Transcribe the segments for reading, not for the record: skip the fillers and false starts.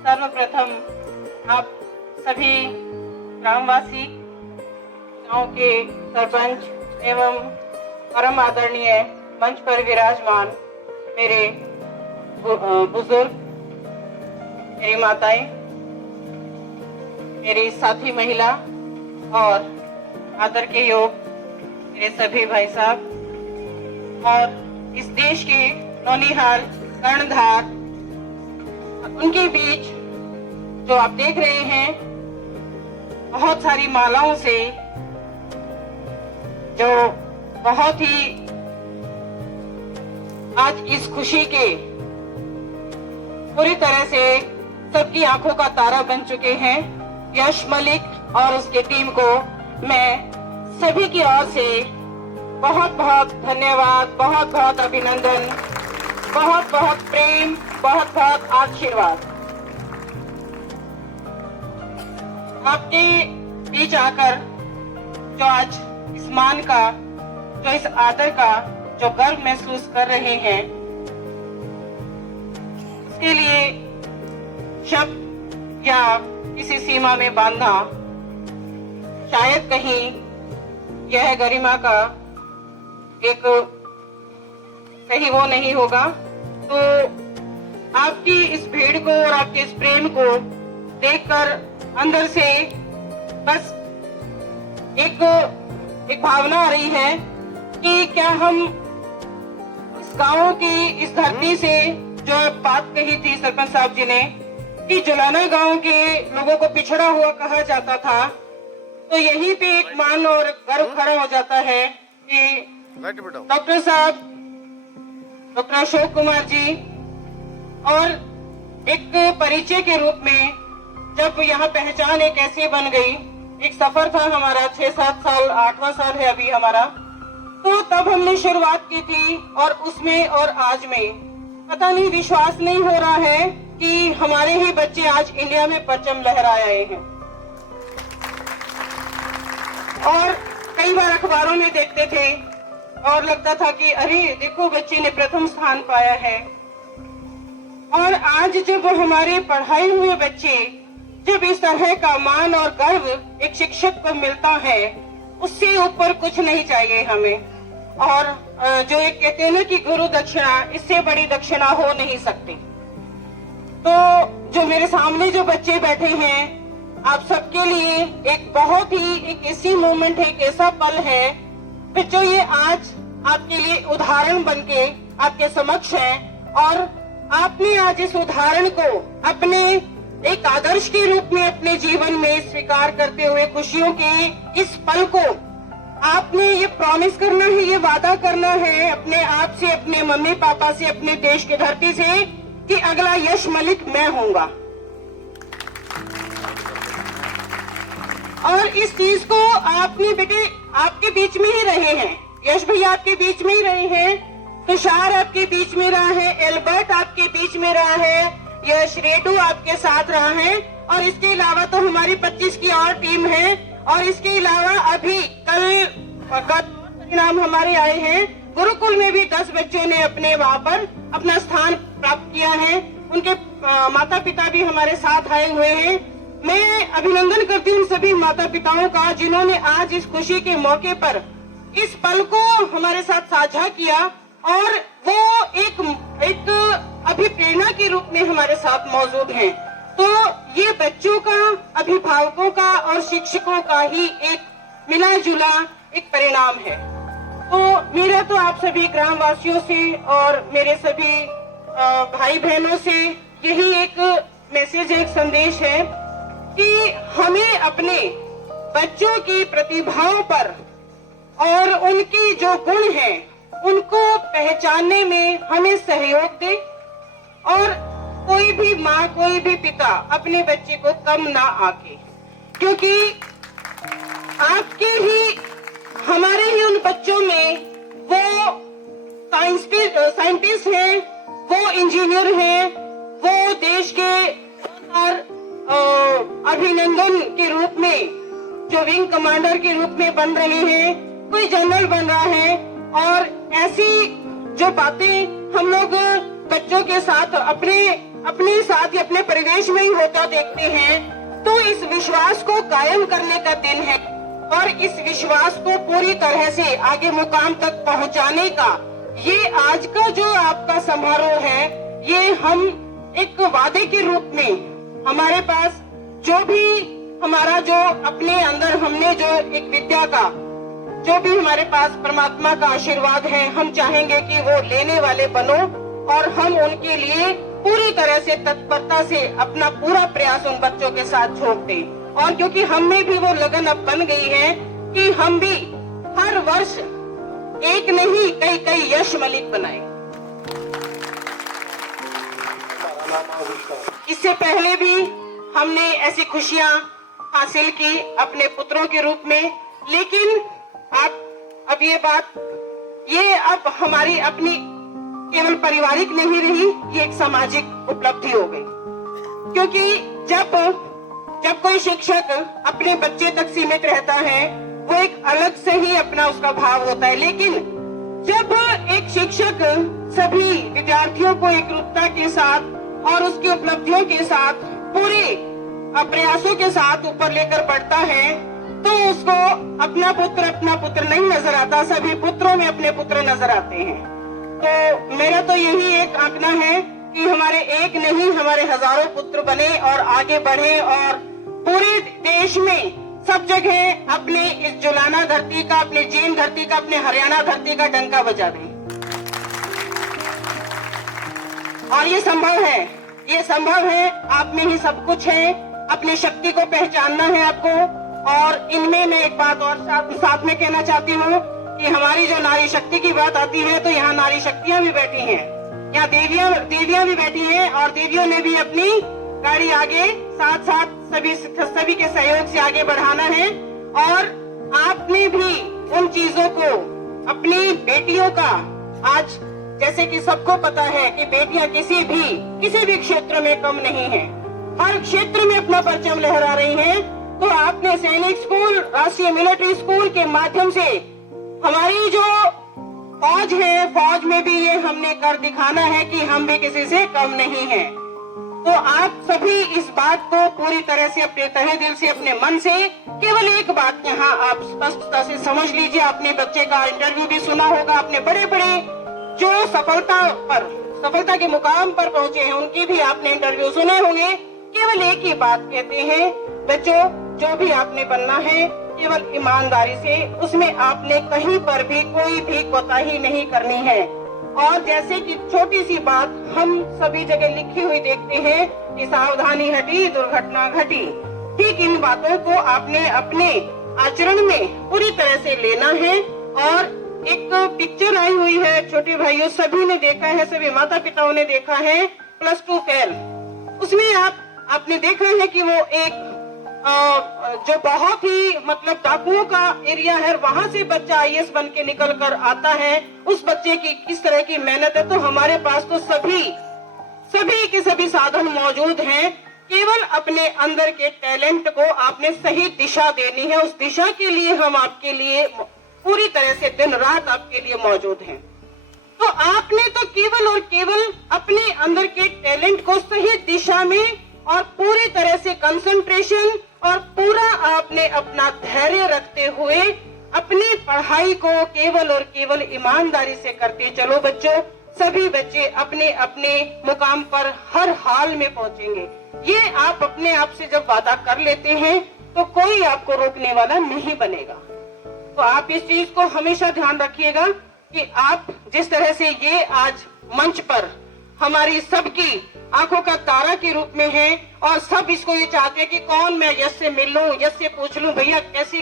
सर्वप्रथम आप सभी ग्रामवासी, गांव के सरपंच एवं परम आदरणीय मंच पर विराजमान मेरे बुजुर्ग, मेरी माताएं, मेरी साथी महिला और आदर के योग मेरे सभी भाई साहब, और इस देश के नौनिहाल कर्णधार, उनके बीच जो आप देख रहे हैं बहुत सारी मालाओं से, जो बहुत ही आज इस खुशी के पूरी तरह से सबकी आंखों का तारा बन चुके हैं, यश मलिक और उसके टीम को मैं सभी की ओर से बहुत बहुत धन्यवाद, बहुत बहुत अभिनंदन, बहुत बहुत प्रेम, बहुत बहुत आशीर्वाद। आपके बीच आकर जो आज इस मान का, जो इस आदर का जो गर्व महसूस कर रहे हैं, उसके लिए शब्द या किसी सीमा में बांधना शायद कहीं यह गरिमा का एक सही वो नहीं होगा। तो आपकी इस भीड़ को और आपके इस प्रेम को देखकर अंदर से बस एक भावना आ रही है कि क्या हम इस गांव की, इस धरती से जो बात कही थी सरपंच साहब जी ने कि जुलाना गांव के लोगों को पिछड़ा हुआ कहा जाता था, तो यहीं पे एक मान और गर्व खड़ा हो जाता है कि डॉक्टर साहब, डॉक्टर अशोक कुमार जी, और एक परिचय के रूप में जब यहाँ पहचान एक ऐसी बन गई, एक सफर था हमारा 6-7 साल, 8वां साल है अभी हमारा, तो तब हमने शुरुआत की थी और उसमें और आज में पता नहीं, विश्वास नहीं हो रहा है कि हमारे ही बच्चे आज इंडिया में परचम लहराए आए हैं। और कई बार अखबारों में देखते थे और लगता था कि अरे देखो बच्चे ने प्रथम स्थान पाया है। और आज जब हमारे पढ़ाए हुए बच्चे, जब इस तरह का मान और गर्व एक शिक्षक को मिलता है, उससे ऊपर कुछ नहीं चाहिए हमें। और जो एक कहते हैं ना कि गुरु दक्षिणा, इससे बड़ी दक्षिणा हो नहीं सकती। तो जो मेरे सामने जो बच्चे बैठे हैं, आप सबके लिए एक बहुत ही एक ऐसी मोमेंट है, एक ऐसा पल है जो ये आज आपके लिए उदाहरण बनके आपके समक्ष है। और आपने आज इस उदाहरण को अपने एक आदर्श के रूप में अपने जीवन में स्वीकार करते हुए खुशियों के इस पल को आपने ये प्रॉमिस करना है, ये वादा करना है अपने आप से, अपने मम्मी पापा से, अपने देश की धरती से कि अगला यश मलिक मैं होऊंगा। और इस चीज को आपने बेटे आपके बीच में ही रहे हैं, यश भैया आपके बीच में ही रहे हैं, तुषार आपके बीच में रहा है, एल्बर्ट आपके बीच में रहा है, यश रेडू आपके साथ रहा है। और इसके अलावा तो हमारी 25 की और टीम है। और इसके अलावा अभी कल परिणाम हमारे आए हैं, गुरुकुल में भी 10 बच्चों ने अपने वहाँ पर अपना स्थान प्राप्त किया है। उनके माता पिता भी हमारे साथ आए हुए हैं। मैं अभिनंदन करती हूँ सभी माता पिताओं का, जिन्होंने आज इस खुशी के मौके पर इस पल को हमारे साथ साझा किया और वो एक अभिप्रेरणा के रूप में हमारे साथ मौजूद हैं। तो ये बच्चों का, अभिभावकों का और शिक्षकों का ही एक मिला जुला एक परिणाम है। तो मेरा तो आप सभी ग्रामवासियों से और मेरे सभी भाई बहनों से यही एक मैसेज, एक संदेश है कि हमें अपने बच्चों की प्रतिभाओं पर और उनकी जो गुण हैं उनको पहचानने में हमें सहयोग दे। और कोई भी माँ, कोई भी पिता अपने बच्चे को कम ना आके, क्योंकि आपके ही, हमारे ही उन बच्चों में वो साइंटिस्ट हैं, वो इंजीनियर हैं, वो देश के अभिनंदन के रूप में जो विंग कमांडर के रूप में बन रहे हैं, कोई जनरल बन रहा है। और ऐसी जो बातें हम लोग बच्चों के साथ अपने साथ या अपने परिवेश देश में ही होता देखते हैं, तो इस विश्वास को कायम करने का दिन है और इस विश्वास को पूरी तरह से आगे मुकाम तक पहुंचाने का ये आज का जो आपका समारोह है, ये हम एक वादे के रूप में हमारे पास जो भी हमारा जो अपने अंदर हमने जो एक विद्या का जो भी हमारे पास परमात्मा का आशीर्वाद है, हम चाहेंगे कि वो लेने वाले बनो और हम उनके लिए पूरी तरह से तत्परता से अपना पूरा प्रयास उन बच्चों के साथ झोंक दें। और क्योंकि हम में भी वो लगन अब बन गई है कि हम भी हर वर्ष एक नहीं कई कई यश मलिक बनाए। इससे पहले भी हमने ऐसी खुशियां हासिल की अपने पुत्रों के रूप में, लेकिन अब ये बात ये अब हमारी अपनी केवल पारिवारिक नहीं रही, ये एक सामाजिक उपलब्धि हो गई। क्योंकि जब कोई शिक्षक अपने बच्चे तक सीमित रहता है, वो एक अलग से ही अपना उसका भाव होता है, लेकिन जब एक शिक्षक सभी विद्यार्थियों को एकरूपता के साथ और उसकी उपलब्धियों के साथ पूरे प्रयासों के साथ ऊपर लेकर बढ़ता है, तो उसको अपना पुत्र नहीं नजर आता, सभी पुत्रों में अपने पुत्र नजर आते हैं। तो मेरा तो यही एक आंकना है कि हमारे एक नहीं हमारे हजारों पुत्र बने और आगे बढ़े और पूरे देश में सब जगह अपने इस जुलाना धरती का, अपने जींद धरती का, अपने हरियाणा धरती का डंका बजा दें। और ये संभव है, आप में ही सब कुछ है। अपनी शक्ति को पहचानना है आपको। और इनमें मैं एक बात और साथ में कहना चाहती हूँ कि हमारी जो नारी शक्ति की बात आती है, तो यहाँ नारी शक्तियाँ भी बैठी हैं, यहाँ देवियाँ भी बैठी हैं और देवियों ने भी अपनी गाड़ी आगे साथ सभी के सहयोग से आगे बढ़ाना है। और आपने भी उन चीजों को अपनी बेटियों का, आज जैसे कि सबको पता है कि बेटियां किसी भी क्षेत्र में कम नहीं है, हर क्षेत्र में अपना परचम लहरा रही हैं। तो आपने सैनिक स्कूल, राष्ट्रीय मिलिट्री स्कूल के माध्यम से हमारी जो फौज है, फौज में भी ये हमने कर दिखाना है कि हम भी किसी से कम नहीं हैं। तो आप सभी इस बात को पूरी तरह से अपने तहे दिल से, अपने मन से, केवल एक बात यहाँ आप स्पष्टता से समझ लीजिए। अपने बच्चे का इंटरव्यू भी सुना होगा, अपने बड़े बड़े जो सफलता के मुकाम पर पहुँचे हैं, उनकी भी आपने इंटरव्यू सुने होंगे। केवल एक ही बात कहते हैं, बच्चों जो भी आपने बनना है केवल ईमानदारी से, उसमें आपने कहीं पर भी कोई भी कोताही नहीं करनी है। और जैसे कि छोटी सी बात हम सभी जगह लिखी हुई देखते हैं कि सावधानी हटी दुर्घटना घटी, ठीक इन बातों को आपने अपने आचरण में पूरी तरह से लेना है। और एक पिक्चर आई हुई है, छोटे भाइयों सभी ने देखा है, सभी माता पिताओं ने देखा है, +2 फेल। उसमें आपने देखा है कि वो एक जो बहुत ही मतलब डाकुओं का एरिया है, वहाँ से बच्चा IAS बन के निकल कर आता है। उस बच्चे की किस तरह की मेहनत है। तो हमारे पास तो सभी के सभी साधन मौजूद हैं, केवल अपने अंदर के टैलेंट को आपने सही दिशा देनी है। उस दिशा के लिए हम आपके लिए पूरी तरह से दिन रात आपके लिए मौजूद हैं। तो आपने तो केवल और केवल अपने अंदर के टैलेंट को सही दिशा में और पूरी तरह से कंसंट्रेशन और पूरा आपने अपना धैर्य रखते हुए अपनी पढ़ाई को केवल और केवल ईमानदारी से करते चलो बच्चों। सभी बच्चे अपने अपने मुकाम पर हर हाल में पहुंचेंगे। ये आप अपने आप से जब वादा कर लेते हैं तो कोई आपको रोकने वाला नहीं बनेगा। तो आप इस चीज को हमेशा ध्यान रखिएगा कि आप जिस तरह से ये आज मंच पर हमारी सबकी आंखों का तारा के रूप में है और सब इसको ये चाहते हैं कि कौन मैं यश से मिल लूं, यश से पूछ लूं भैया कैसे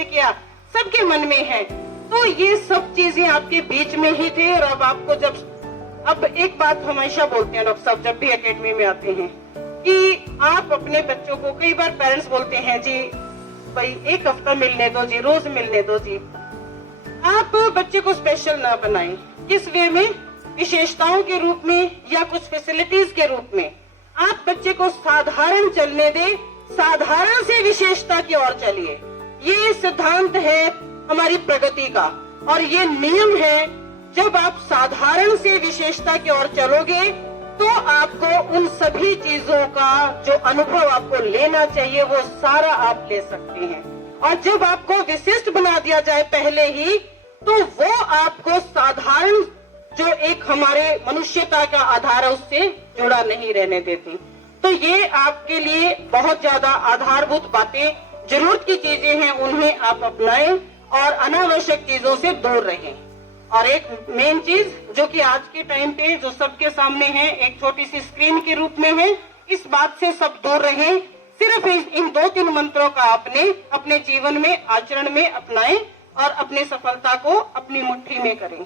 किया, सबके मन में है। तो ये सब चीजें आपके बीच में ही थे। और अब आपको अब एक बात हमेशा बोलते हैं लोग सब जब भी एकेडमी में आते हैं कि आप अपने बच्चों को, कई बार पेरेंट्स बोलते हैं जी भाई एक हफ्ता मिलने दो जी, रोज मिलने दो जी। आप बच्चे को स्पेशल ना बनाएं। किस वे में? विशेषताओं के रूप में या कुछ फैसिलिटीज के रूप में। आप बच्चे को साधारण चलने दें, साधारण से विशेषता की ओर चलिए। ये सिद्धांत है हमारी प्रगति का और ये नियम है। जब आप साधारण से विशेषता की ओर चलोगे तो आपको उन सभी चीजों का जो अनुभव आपको लेना चाहिए वो सारा आप ले सकते हैं। और जब आपको विशिष्ट बना दिया जाए पहले ही, तो वो आपको साधारण जो एक हमारे मनुष्यता का आधार है उससे जुड़ा नहीं रहने देती। तो ये आपके लिए बहुत ज्यादा आधारभूत बातें, जरूरत की चीजें हैं, उन्हें आप अपनाएं और अनावश्यक चीजों से दूर रहें। और एक मेन चीज जो कि आज के टाइम पे जो सबके सामने है, एक छोटी सी स्क्रीन के रूप में है, इस बात से सब दूर रहें। सिर्फ इन 2-3 मंत्रों का आपने अपने जीवन में, आचरण में अपनाएं और अपनी सफलता को अपनी मुट्ठी में करें।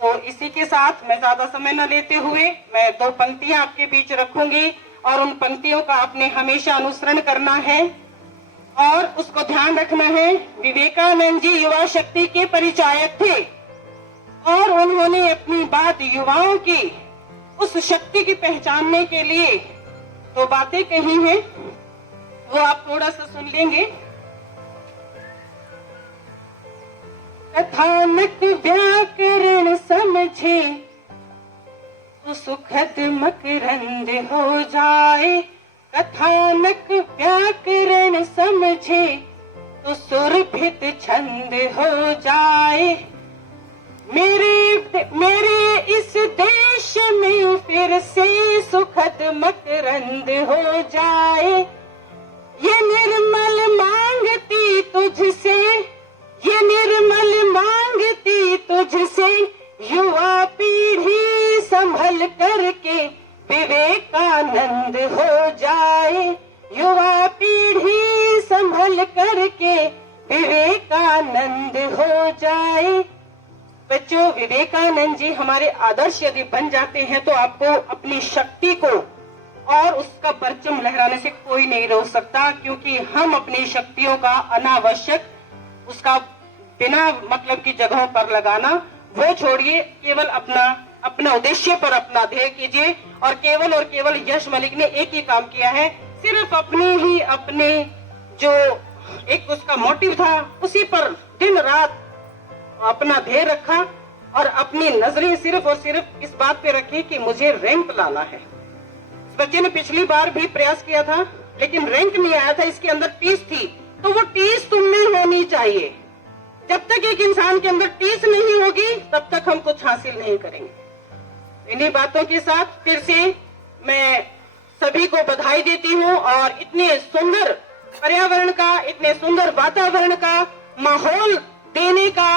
तो इसी के साथ मैं ज्यादा समय न लेते हुए मैं 2 पंक्तियां आपके बीच रखूंगी और उन पंक्तियों का आपने हमेशा अनुसरण करना है और उसको ध्यान रखना है। विवेकानंद जी युवा शक्ति के परिचायक थे और उन्होंने अपनी बात युवाओं की उस शक्ति की पहचानने के लिए 2 बातें कही हैं, वो आप थोड़ा सा सुन लेंगे। कथानक व्याकरण समझे तो सुखद मकरंद हो जाए, कथानक व्याकरण समझे तो सुरभित छंद हो जाए। मेरे इस देश में फिर से सुखद मकरंद हो जाए। ये निर्मल मांगती तुझसे, ये निर्मल मांगती तुझसे, युवा पीढ़ी संभल करके विवेकानंद हो जाए। युवा पीढ़ी संभल करके विवेकानंद हो जाए। बच्चों, विवेकानंद जी हमारे आदर्श यदि बन जाते हैं तो आपको अपनी शक्ति को और उसका परचम लहराने से कोई नहीं रोक सकता, क्योंकि हम अपनी शक्तियों का अनावश्यक उसका बिना मतलब की जगहों पर लगाना वो छोड़िए, केवल अपना उद्देश्य पर अपना ध्येय कीजिए। और केवल यश मलिक ने एक ही काम किया है, सिर्फ अपने जो एक उसका मोटिव था उसी पर दिन रात अपना ध्येय रखा और अपनी नजरें सिर्फ और सिर्फ इस बात पे रखी कि मुझे रैंक लाना है। इस बच्चे ने पिछली बार भी प्रयास किया था लेकिन रैंक नहीं आया था, इसके अंदर टीस थी, तो वो टीस तुम में होनी चाहिए। जब तक एक इंसान के अंदर टीस नहीं होगी तब तक हम कुछ हासिल नहीं करेंगे। इन्हीं बातों के साथ फिर से मैं सभी को बधाई देती हूँ और इतने सुंदर पर्यावरण का, इतने सुंदर वातावरण का माहौल देने का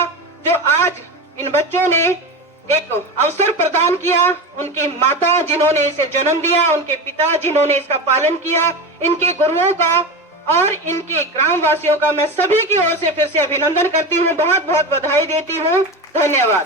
जो आज इन बच्चों ने एक अवसर प्रदान किया, उनकी माता जिन्होंने इसे जन्म दिया, उनके पिता जिन्होंने इसका पालन किया, इनके गुरुओं का और इनके ग्रामवासियों का मैं सभी की ओर से फिर से अभिनंदन करती हूँ, बहुत बहुत बधाई देती हूँ। धन्यवाद।